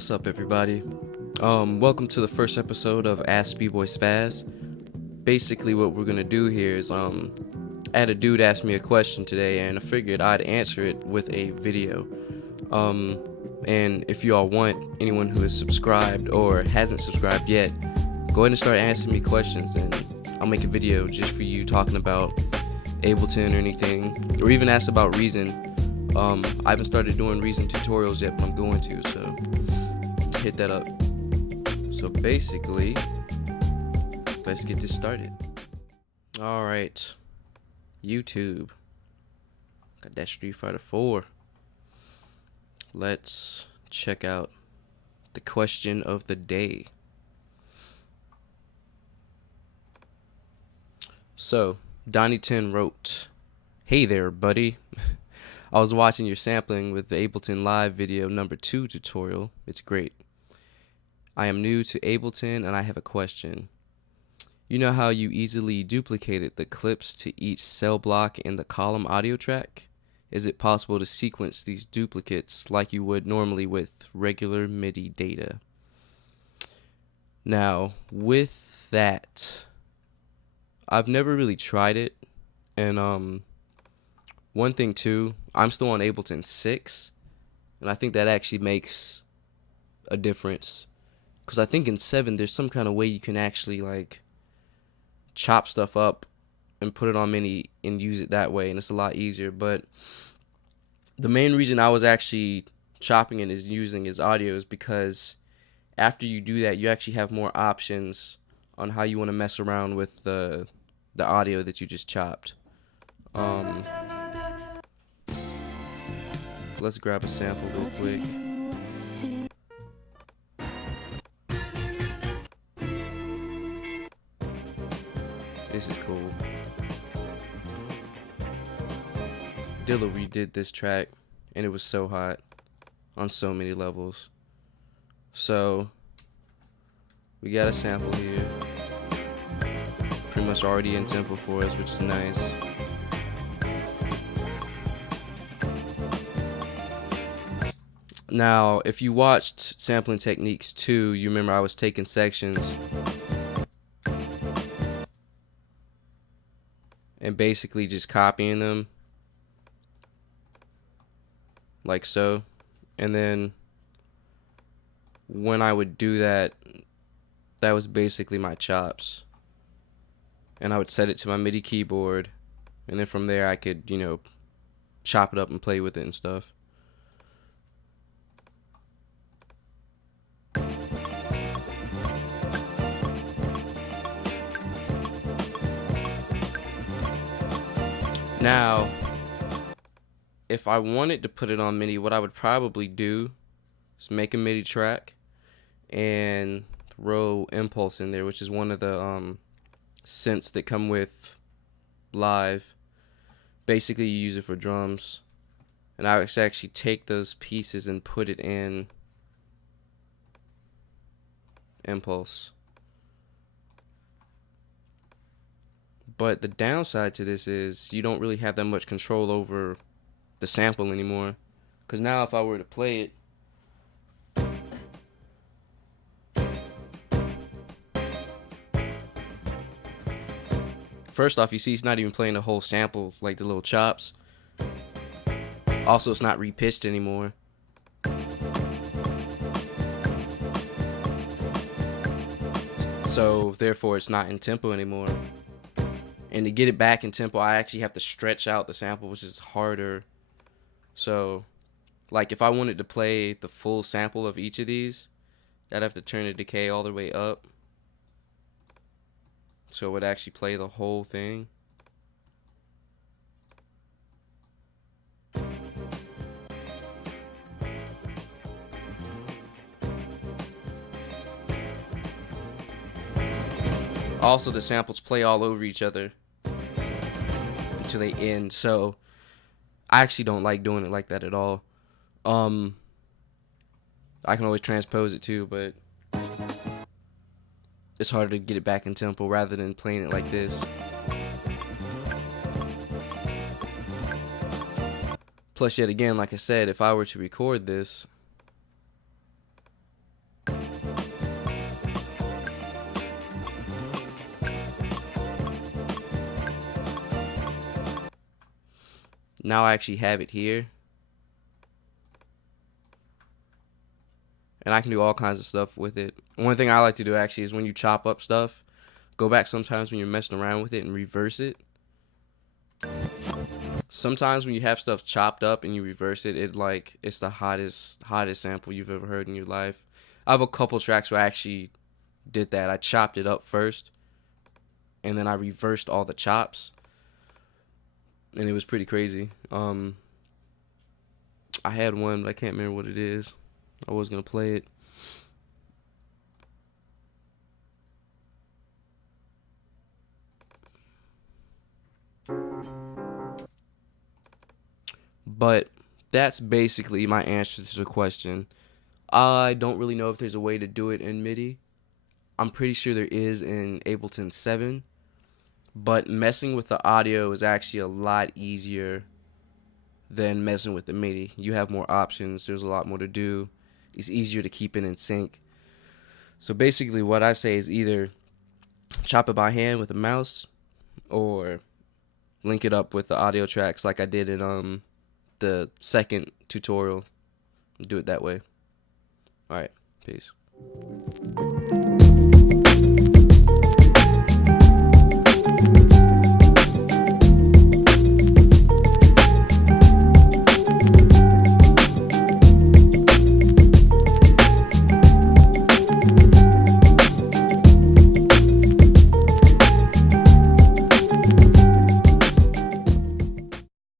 what's up, everybody? Welcome to the first episode of Ask BBOYSPAZ. Basically, what we're gonna do here is, I had a dude ask me a question today, and I figured I'd answer it with a video. And if you all want, anyone who is subscribed or hasn't subscribed yet, go ahead and start asking me questions, and I'll make a video just for you talking about Ableton or anything, or even ask about Reason. I haven't started doing Reason tutorials yet, but I'm going to, so hit that up. So basically, let's get this started. Alright, YouTube. Got that Street Fighter 4. Let's check out the question of the day. So, Donnie10 wrote, "Hey there, buddy. I was watching your sampling with the Ableton Live video number 2 tutorial. It's great. I am new to Ableton and I have a question. You know how you easily duplicated the clips to each cell block in the column audio track? Is it possible to sequence these duplicates like you would normally with regular MIDI data?" Now, with that, I've never really tried it, and one thing too, I'm still on Ableton 6, and I think that actually makes a difference, because I think in 7 there's some kind of way you can actually like chop stuff up and put it on MIDI and use it that way, and it's a lot easier. But the main reason I was actually chopping it is using his audio is because after you do that, you actually have more options on how you want to mess around with the audio that you just chopped. Let's grab a sample real quick. This is cool. Dilla redid this track, and it was so hot on so many levels. So we got a sample here, pretty much already in tempo for us, which is nice. Now, if you watched Sampling Techniques 2, you remember I was taking sections and basically just copying them like so. And then when I would do that, that was basically my chops. And I would set it to my MIDI keyboard, and then from there I could, you know, chop it up and play with it and stuff. Now, if I wanted to put it on MIDI, what I would probably do is make a MIDI track and throw Impulse in there, which is one of the synths that come with Live. Basically, you use it for drums, and I would actually take those pieces and put it in Impulse. But the downside to this is you don't really have that much control over the sample anymore. Because now if I were to play it, first off, you see it's not even playing the whole sample, like the little chops. Also, it's not repitched anymore. So therefore it's not in tempo anymore. And to get it back in tempo, I actually have to stretch out the sample, which is harder. So, like, if I wanted to play the full sample of each of these, I'd have to turn the decay all the way up, so it would actually play the whole thing. Also, the samples play all over each other until they end, so I actually don't like doing it like that at all. I can always transpose it too, but it's harder to get it back in tempo rather than playing it like this. Plus, yet again, like I said, if I were to record this, Now I actually have it here. And I can do all kinds of stuff with it. One thing I like to do actually is when you chop up stuff, go back sometimes when you're messing around with it and reverse it. Sometimes when you have stuff chopped up and you reverse it, it's the hottest sample you've ever heard in your life. I have a couple tracks where I actually did that. I chopped it up first and then I reversed all the chops. And it was pretty crazy. I had one, but I can't remember what it is. I was gonna play it. But that's basically my answer to the question. I don't really know if there's a way to do it in MIDI. I'm pretty sure there is in Ableton 7. But messing with the audio is actually a lot easier than messing with the MIDI. You have more options. There's a lot more to do. It's easier to keep it in sync. So basically what I say is either chop it by hand with a mouse or link it up with the audio tracks like I did in the second tutorial. Do it that way. Alright, peace.